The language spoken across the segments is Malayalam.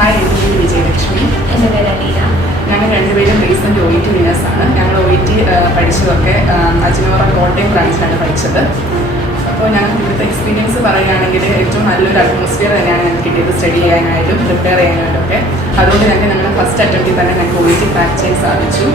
ഹായ്, എൻ്റെ പേര് വിജയലക്ഷ്മി. എൻ്റെ പേര് അലീന. ഞങ്ങൾ രണ്ടുപേരും റീസെൻറ്റ് OET വിന്നേഴ്സാണ്. ഞങ്ങൾ OET പഠിച്ചതൊക്കെ അജ്നോറ കോട്ടയം ബ്രാഞ്ചിലാണ് പഠിച്ചത്. അപ്പോൾ ഞങ്ങൾക്ക് ഇവിടുത്തെ എക്സ്പീരിയൻസ് പറയുകയാണെങ്കിൽ ഏറ്റവും നല്ലൊരു അറ്റ്മോസ്ഫിയർ തന്നെയാണ് ഞങ്ങൾക്ക് കിട്ടിയത്, സ്റ്റഡി ചെയ്യാനായിട്ടും പ്രിപ്പയർ ചെയ്യാനായിട്ടും ഒക്കെ. അതുകൊണ്ട് ഞങ്ങളുടെ ഫസ്റ്റ് അറ്റംപ്റ്റിൽ തന്നെ ഞങ്ങൾക്ക് OET ക്രാക്ക് ചെയ്യാൻ സാധിച്ചു.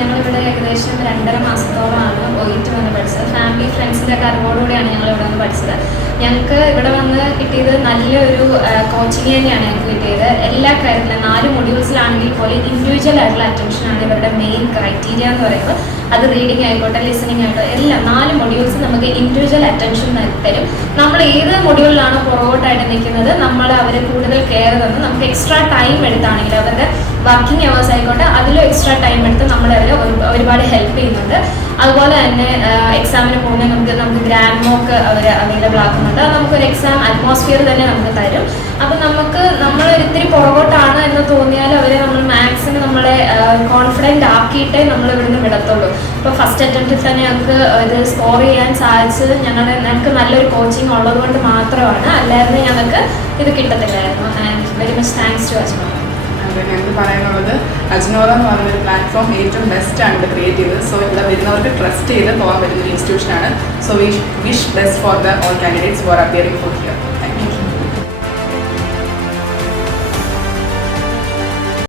ഞങ്ങളിവിടെ ഏകദേശം 2.5 മാസത്തോളമാണ് OET വന്ന് പഠിച്ചത്. ഫാമിലി ഫ്രണ്ട്സിൻ്റെ ഒക്കെ അറിവോടുകൂടിയാണ് ഞങ്ങളിവിടെ വന്ന് പഠിച്ചത്. ഞങ്ങൾക്ക് ഇവിടെ വന്ന് കിട്ടിയത് നല്ലൊരു കോച്ചിങ് തന്നെയാണ് ഞങ്ങൾക്ക് കിട്ടിയത്. എല്ലാ കാര്യത്തിലും 4 മൊഡ്യൂൾസിലാണെങ്കിൽ പോലും ഇൻഡിവിജ്വൽ ആയിട്ടുള്ള അറ്റൻഷനാണ് ഇവരുടെ മെയിൻ ക്രൈറ്റീരിയ എന്ന് പറയുമ്പോൾ. അത് റീഡിങ് ആയിക്കോട്ടെ, ലിസണിങ് ആയിക്കോട്ടെ, എല്ലാം 4 മൊഡ്യൂൾസ് നമുക്ക് ഇൻഡിവിജ്വൽ അറ്റൻഷൻ തരും. നമ്മൾ ഏത് മൊഡ്യൂളിലാണ് പുറകോട്ടായിട്ട് നിൽക്കുന്നത്, നമ്മൾ അവരെ കൂടുതൽ കെയർ തന്ന് നമുക്ക് എക്സ്ട്രാ ടൈം എടുത്താണെങ്കിൽ അവരുടെ വർക്കിംഗ് അവേഴ്സ് ആയിക്കോട്ടെ അതിലും എക്സ്ട്രാ ടൈം എടുത്ത് നമ്മളവരെ ഒരുപാട് ഹെൽപ്പ് ചെയ്യുന്നുണ്ട്. അതുപോലെ തന്നെ എക്സാമിന് പോകുമ്പോൾ നമുക്ക് ഗ്രാൻഡ് മോക്ക് അവർ അവൈലബിൾ ആക്കുന്നുണ്ട്. അത് നമുക്കൊരു എക്സാം അറ്റ്മോസ്ഫിയർ തന്നെ നമുക്ക് തരും. അപ്പം നമ്മൾ ഇത്തിരി പുറകോട്ടാണ് എന്ന് തോന്നിയാൽ അവരെ നമ്മൾ മാത്സിന് നമ്മളെ കോൺഫിഡൻ്റ് ആക്കിയിട്ടേ നമ്മൾ ഇവിടുന്ന് വിടത്തുള്ളൂ. ഇപ്പോൾ ഫസ്റ്റ് അറ്റംപ്റ്റിൽ തന്നെ ഞങ്ങൾക്ക് ഇത് സ്കോർ ചെയ്യാൻ സാധിച്ചത് ഞങ്ങൾക്ക് നല്ലൊരു കോച്ചിങ് ഉള്ളത് കൊണ്ട് മാത്രമാണ്. അല്ലായിരുന്നു ഞങ്ങൾക്ക് ഇത് കിട്ടത്തില്ലായിരുന്നു. And very much thanks to Ajnora. ഞങ്ങൾക്ക് പറയാനുള്ളത്, അജ്നോറ എന്ന് പറയുന്നൊരു പ്ലാറ്റ്ഫോം ഏറ്റവും ബെസ്റ്റാണ് ഇത് ക്രിയേറ്റ് ചെയ്തത്. സോ ഇവിടെ വരുന്നവർക്ക് ട്രസ്റ്റ് ചെയ്ത് പോകാൻ പറ്റുന്ന ഒരു ഇൻസ്റ്റിറ്റ്യൂഷനാണ്. So wish best for the all candidates for appearing four